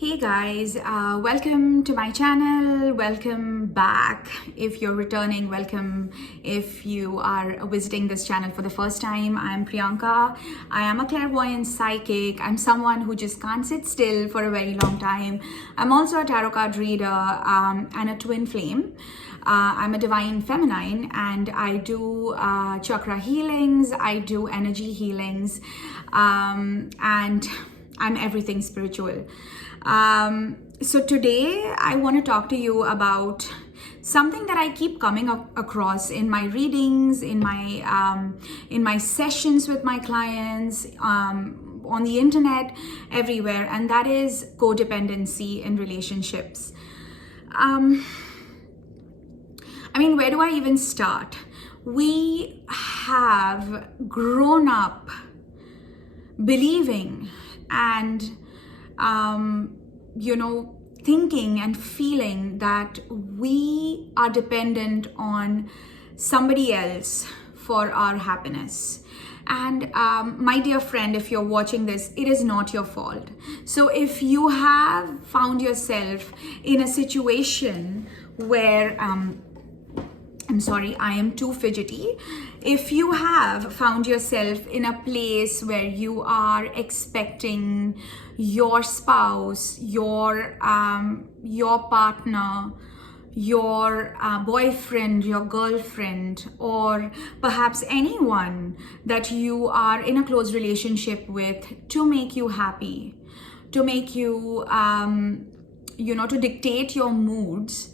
Hey guys, welcome to my channel. Welcome back. If you're returning, welcome. If you are visiting this channel for the first time, I'm Priyanka. I am a clairvoyant psychic. I'm someone who just can't sit still for a very long time. I'm also a tarot card reader and a twin flame. I'm a divine feminine and I do chakra healings, I do energy healings, and I'm everything spiritual. So today I want to talk to you about something that I keep coming across in my readings, in my sessions with my clients, on the internet, everywhere, and that is codependency in relationships. Where do I even start? We have grown up believing and thinking and feeling that we are dependent on somebody else for our happiness. And my dear friend, if you're watching this, it is not your fault. So if you have found yourself in a situation where I'm sorry, I am too fidgety. If you have found yourself in a place where you are expecting your spouse, your partner, your boyfriend, your girlfriend, or perhaps anyone that you are in a close relationship with to make you happy, to make you, to dictate your moods,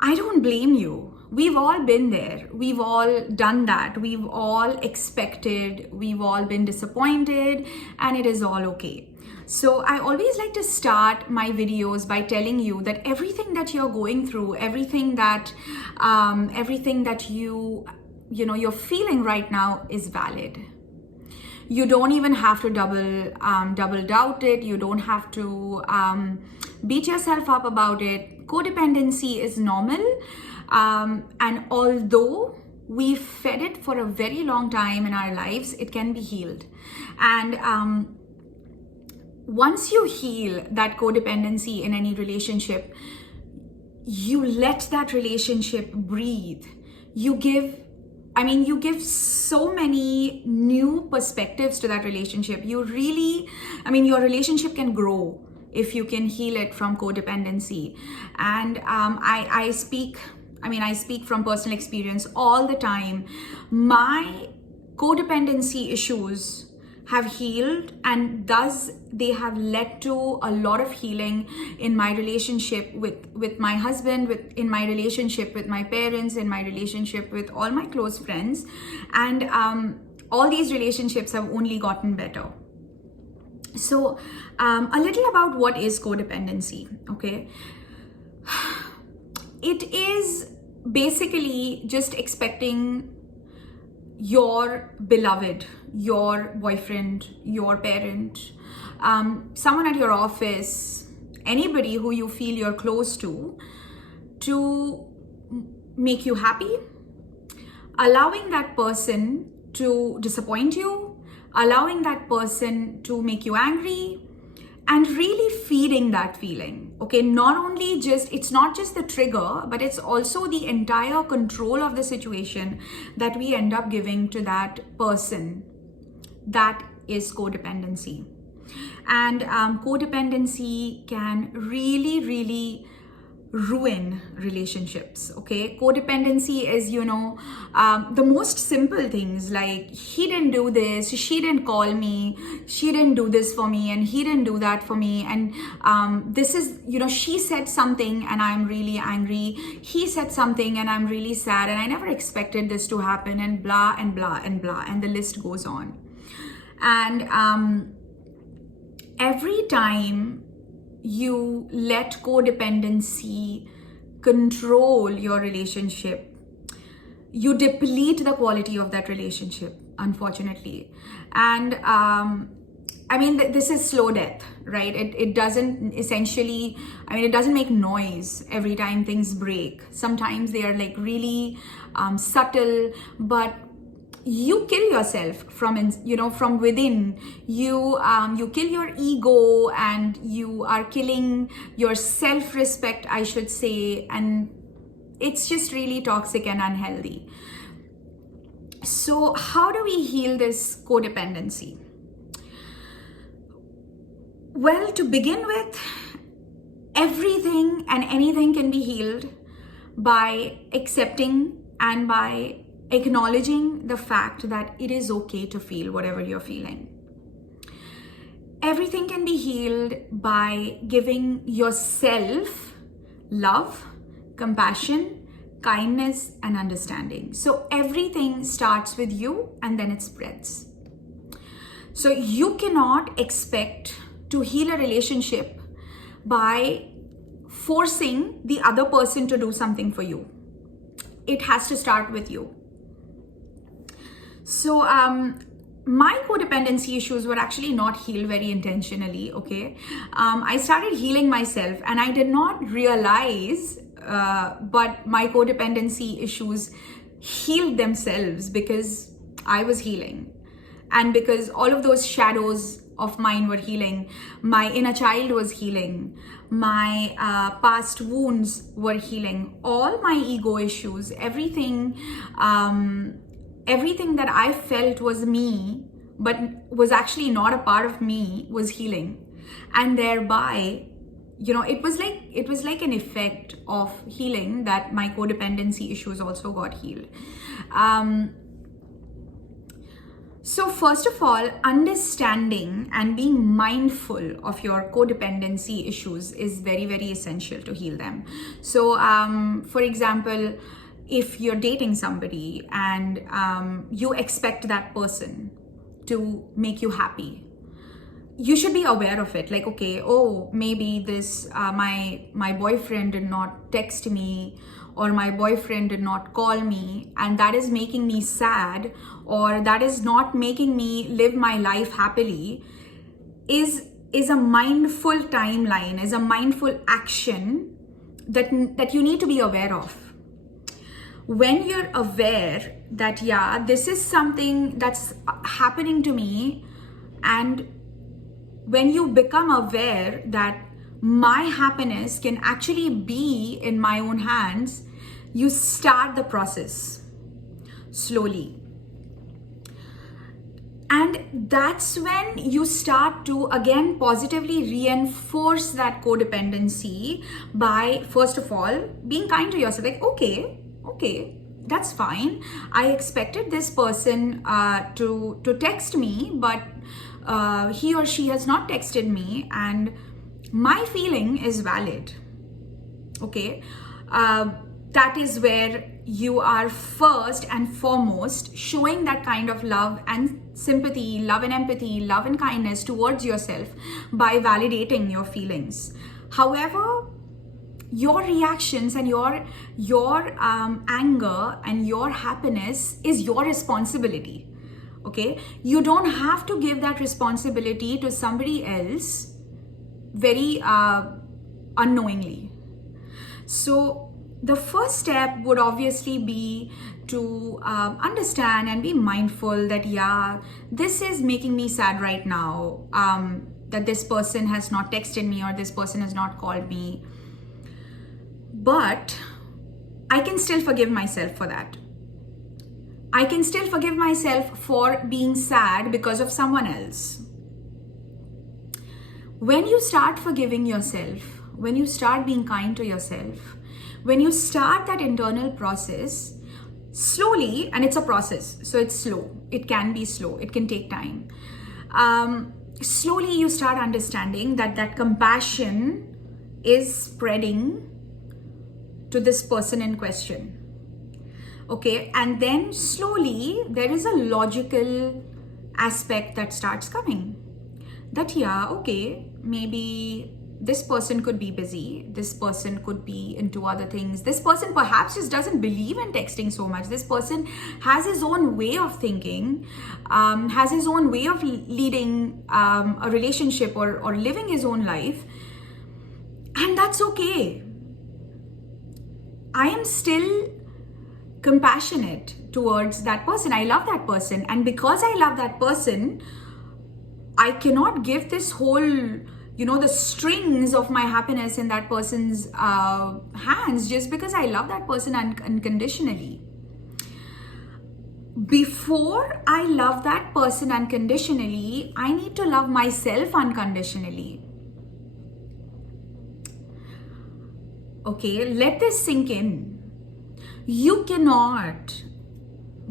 I don't blame you. We've all been there. We've all done that. We've all expected. We've all been disappointed, and it is all okay. So I always like to start my videos by telling you that everything that you're going through, everything that you're feeling right now is valid. You don't even have to double doubt it. You don't have to beat yourself up about it. Codependency is normal. And although we've fed it for a very long time in our lives, it can be healed. And once you heal that codependency in any relationship, you let that relationship breathe. You give so many new perspectives to that relationship. Your relationship can grow if you can heal it from codependency. And I speak from personal experience all the time. My codependency issues have healed, and thus they have led to a lot of healing in my relationship with my husband, in my relationship with my parents, in my relationship with all my close friends. And all these relationships have only gotten better. So a little about what is codependency, okay? It is basically just expecting your beloved, your boyfriend, your parent, someone at your office, anybody who you feel you're close to make you happy, allowing that person to disappoint you, allowing that person to make you angry, and really feeding that feeling. Okay, it's not just the trigger, but it's also the entire control of the situation that we end up giving to that person. That is codependency. And codependency can really, really ruin relationships. Okay, codependency is the most simple things, like he didn't do this, she didn't call me, she didn't do this for me, and he didn't do that for me, and this is she said something and I'm really angry, he said something and I'm really sad, and I never expected this to happen, and blah and blah and blah, and the list goes on. And every time you let codependency control your relationship, you deplete the quality of that relationship, unfortunately. And this is slow death, right? It doesn't make noise every time things break. Sometimes they are like really subtle, but you kill yourself from within. You kill your ego, and you are killing your self-respect, I should say, and it's just really toxic and unhealthy. So how do we heal this codependency? Well, to begin with, everything and anything can be healed by accepting and by acknowledging the fact that it is okay to feel whatever you're feeling. Everything can be healed by giving yourself love, compassion, kindness, and understanding. So everything starts with you and then it spreads. So you cannot expect to heal a relationship by forcing the other person to do something for you. It has to start with you. So my codependency issues were actually not healed very intentionally, okay? I started healing myself and I did not realize, but my codependency issues healed themselves because I was healing. And because all of those shadows of mine were healing, my inner child was healing, my past wounds were healing, all my ego issues, everything that I felt was me, but was actually not a part of me, was healing. And thereby, it was like an effect of healing that my codependency issues also got healed. So first of all, understanding and being mindful of your codependency issues is very, very essential to heal them. So for example, if you're dating somebody and you expect that person to make you happy, you should be aware of it. Like, okay, maybe this my boyfriend did not text me, or my boyfriend did not call me, and that is making me sad, or that is not making me live my life happily, is a mindful timeline, is a mindful action that you need to be aware of. When you're aware that, yeah, this is something that's happening to me, and when you become aware that my happiness can actually be in my own hands, you start the process slowly. And that's when you start to again positively reinforce that codependency by, first of all, being kind to yourself. Like, okay, that's fine. I expected this person to text me, but he or she has not texted me, and my feeling is valid. Okay, that is where you are first and foremost showing that kind of love and sympathy, love and empathy, love and kindness towards yourself by validating your feelings. However, your reactions and your anger and your happiness is your responsibility. Okay, you don't have to give that responsibility to somebody else very unknowingly. So the first step would obviously be to understand and be mindful that, yeah, this is making me sad right now, that this person has not texted me or this person has not called me, but I can still forgive myself for that. I can still forgive myself for being sad because of someone else. When you start forgiving yourself, when you start being kind to yourself, when you start that internal process, slowly, and it's a process, so it's slow, it can be slow, it can take time. Slowly you start understanding that compassion is spreading to this person in question. Okay, and then slowly there is a logical aspect that starts coming. That, yeah, okay, maybe this person could be busy, this person could be into other things, this person perhaps just doesn't believe in texting so much, this person has his own way of thinking, has his own way of leading a relationship or living his own life, and that's okay. I am still compassionate towards that person. I love that person, and because I love that person, I cannot give this whole, the strings of my happiness in that person's hands just because I love that person unconditionally. Before I love that person unconditionally, I need to love myself unconditionally. Okay, let this sink in. You cannot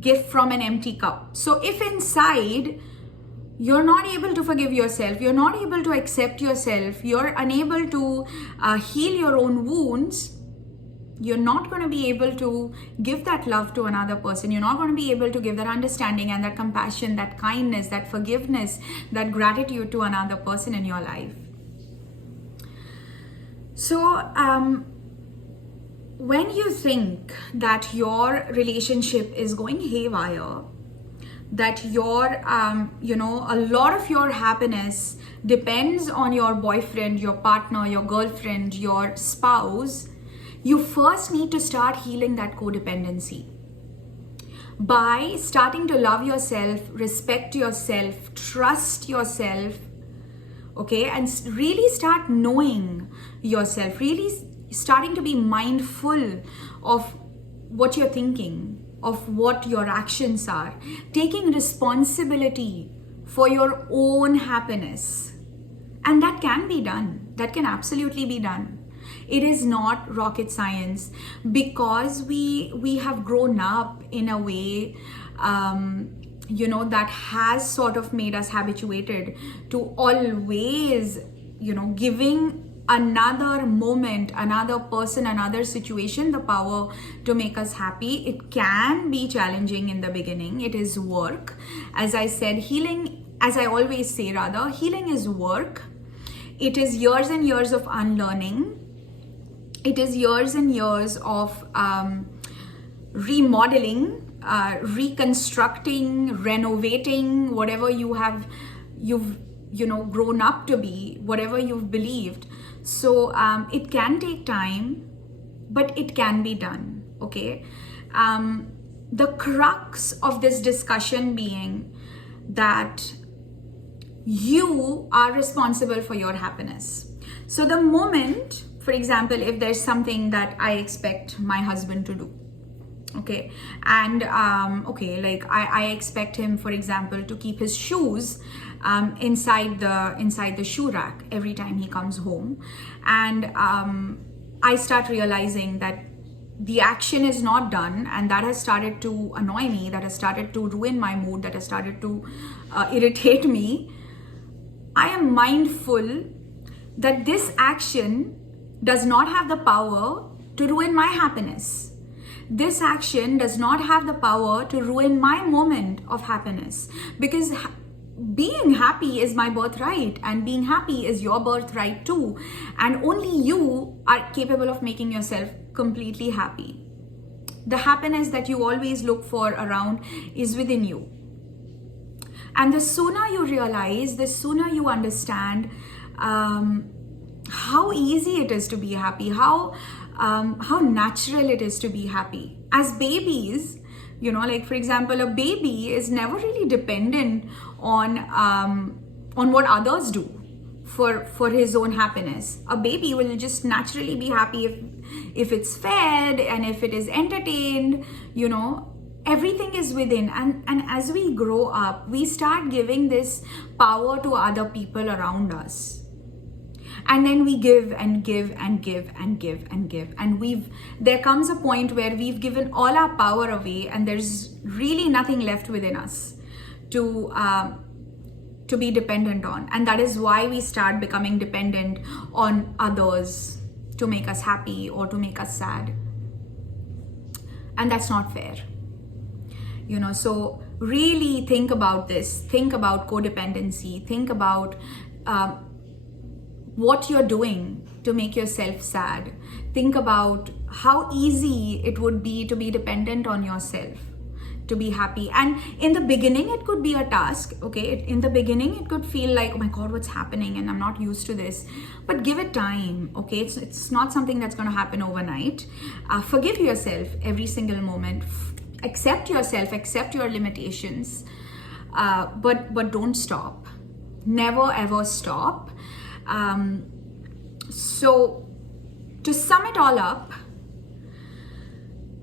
give from an empty cup. So if inside you're not able to forgive yourself, you're not able to accept yourself, you're unable to heal your own wounds, you're not going to be able to give that love to another person. You're not going to be able to give that understanding and that compassion, that kindness, that forgiveness, that gratitude to another person in your life. So, when you think that your relationship is going haywire, that your, a lot of your happiness depends on your boyfriend, your partner, your girlfriend, your spouse, you first need to start healing that codependency by starting to love yourself, respect yourself, trust yourself, okay, and really start knowing yourself, really starting to be mindful of what you're thinking, of what your actions are, taking responsibility for your own happiness. And that can be done. That can absolutely be done. It is not rocket science, because we have grown up in a way that has sort of made us habituated to always giving another moment, another person, another situation the power to make us happy. It can be challenging in the beginning. It is work. As I said, healing, as I always say rather, healing is work. It is years and years of unlearning. It is years and years of remodeling, reconstructing, renovating whatever you've grown up to be, whatever you've believed. So it can take time, but it can be done. Okay. The crux of this discussion being that you are responsible for your happiness. So the moment, for example, if there's something that I expect my husband to do, okay, and I expect him, for example, to keep his shoes inside the shoe rack every time he comes home, and I start realizing that the action is not done, and that has started to annoy me, that has started to ruin my mood, that has started to irritate me. I am mindful that this action does not have the power to ruin my happiness. This action does not have the power to ruin my moment of happiness, because being happy is my birthright, and being happy is your birthright too. And only you are capable of making yourself completely happy. The happiness that you always look for around is within you. And the sooner you realize, the sooner you understand how easy it is to be happy, how natural it is to be happy. As babies, like for example, a baby is never really dependent on what others do for his own happiness. A baby will just naturally be happy if it's fed and if it is entertained. Everything is within, and as we grow up, we start giving this power to other people around us. And then we give and give and give and give and give. And there comes a point where we've given all our power away, and there's really nothing left within us to be dependent on. And that is why we start becoming dependent on others to make us happy or to make us sad. And that's not fair. So really think about this. Think about codependency. Think about what you're doing to make yourself sad. Think about how easy it would be to be dependent on yourself. to be happy. And in the beginning, it could be a task, okay? In the beginning, it could feel like, oh my God, what's happening? And I'm not used to this. But give it time, okay? It's not something that's going to happen overnight. Forgive yourself every single moment. Accept yourself, accept your limitations, but don't stop. Never ever stop. So to sum it all up,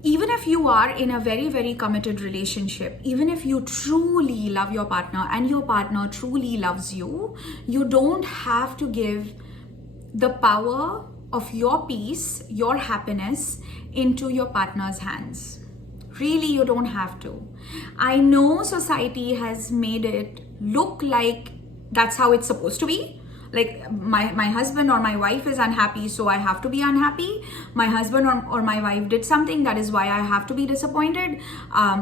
even if you are in a very, very committed relationship, even if you truly love your partner and your partner truly loves you, you don't have to give the power of your peace, your happiness into your partner's hands. Really, you don't have to. I know society has made it look like that's how it's supposed to be. Like my husband or my wife is unhappy, so I have to be unhappy. My husband or my wife did something, that is why I have to be disappointed.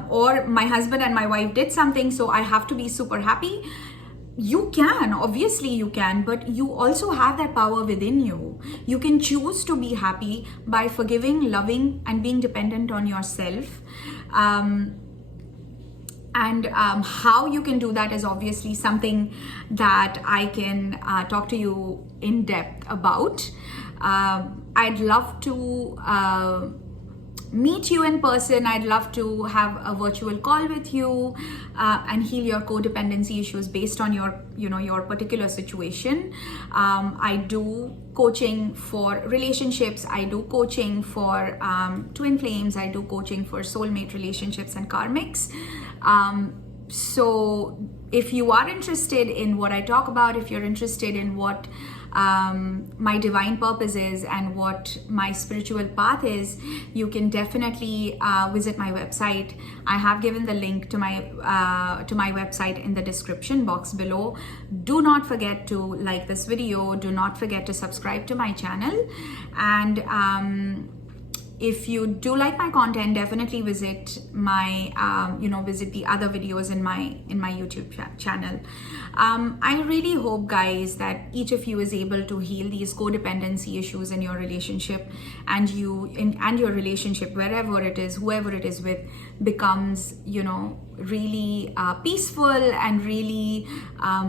Or my husband and my wife did something, so I have to be super happy. You can, obviously you can, but you also have that power within you. You can choose to be happy by forgiving, loving, and being dependent on yourself. And how you can do that is obviously something that I can talk to you in depth about. I'd love to meet you in person. I'd love to have a virtual call with you and heal your codependency issues based on your particular situation. I do coaching for relationships. I do coaching for twin flames. I do coaching for soulmate relationships and karmics. So if you are interested in what I talk about, if you're interested in what my divine purpose is and what my spiritual path is, you can definitely visit my website. I have given the link to my website in the description box below. Do not forget to like this video. Do not forget to subscribe to my channel. And if you do like my content, definitely visit my visit the other videos in my YouTube channel. I really hope, guys, that each of you is able to heal these codependency issues in your relationship, and your relationship, wherever it is, whoever it is with, becomes really peaceful and really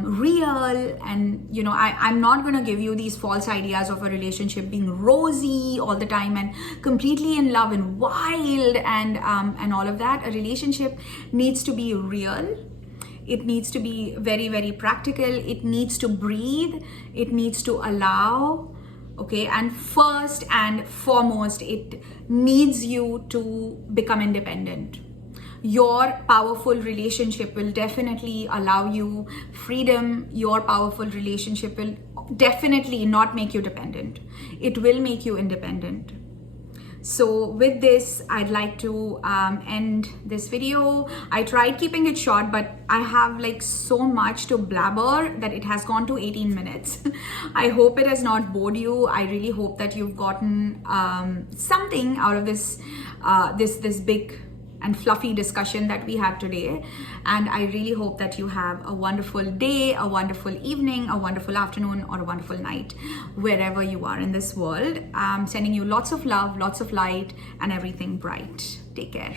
real. And I'm not going to give you these false ideas of a relationship being rosy all the time and completely in love and wild and all of that. A relationship needs to be real. It needs to be very, very practical. It needs to breathe. It needs to allow. Okay, and first and foremost, it needs you to become independent. Your powerful relationship will definitely allow you freedom. Your powerful relationship will definitely not make you dependent. It will make you independent. So with this, I'd like to end this video. I tried keeping it short, but I have like so much to blabber that it has gone to 18 minutes. I hope it has not bored you. I really hope that you've gotten something out of this this big and fluffy discussion that we had today. And I really hope that you have a wonderful day, a wonderful evening, a wonderful afternoon, or a wonderful night, wherever you are in this world. I'm sending you lots of love, lots of light, and everything bright. Take care.